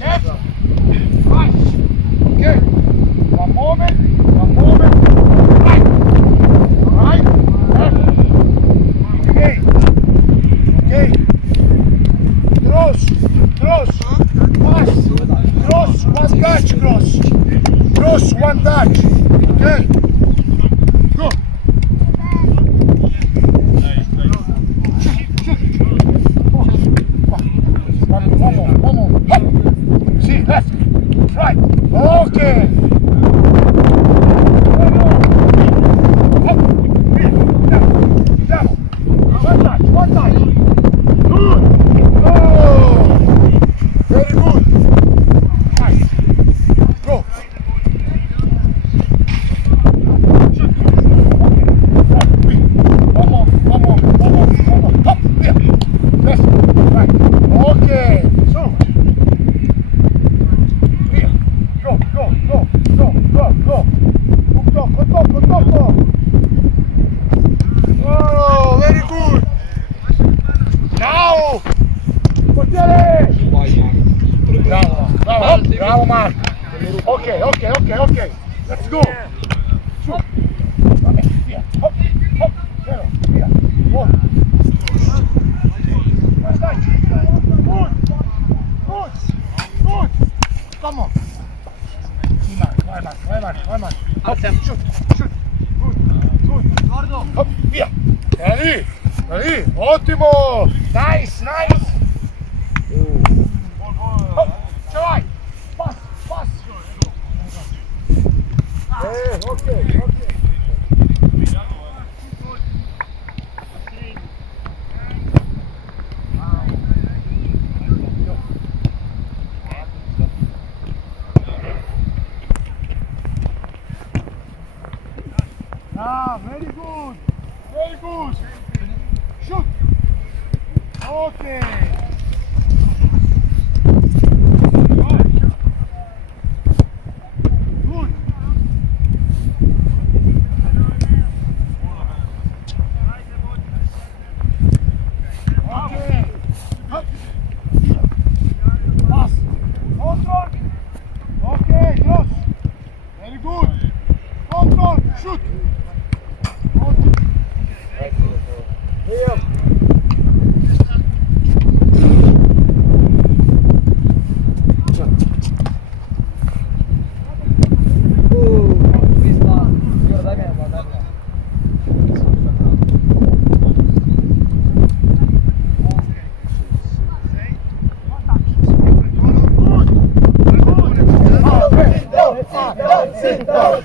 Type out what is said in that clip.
Left. Right. Okay. One moment. Right. Right. Left. Okay. Okay. Cross. Pass. Cross. One touch. Cross. One touch. Okay. Go. One more. Hop. See, left. Right. Okay. Hop. One touch. Good. Oh. Very good. Nice. Go. One more. Hop. Here. Left. Right. Okay. So. Here. Go. On top. Oh, very good. Now. Portiere. Bravo, Mark. Okay. Let's go. Shoot. Here. Hop. Zero. Here. One. First touch. Good. Come on. Vai, Mark. Hop. Shoot. Good. Hop. Via. Lì. Ottimo. Nice. Hop. Ce l'hai. Pass. Okay. Very good. Shoot. Okay. Good. Okay. Hop. Pass. Control. Okay, cross. Very good. Control. Shoot. Sit down.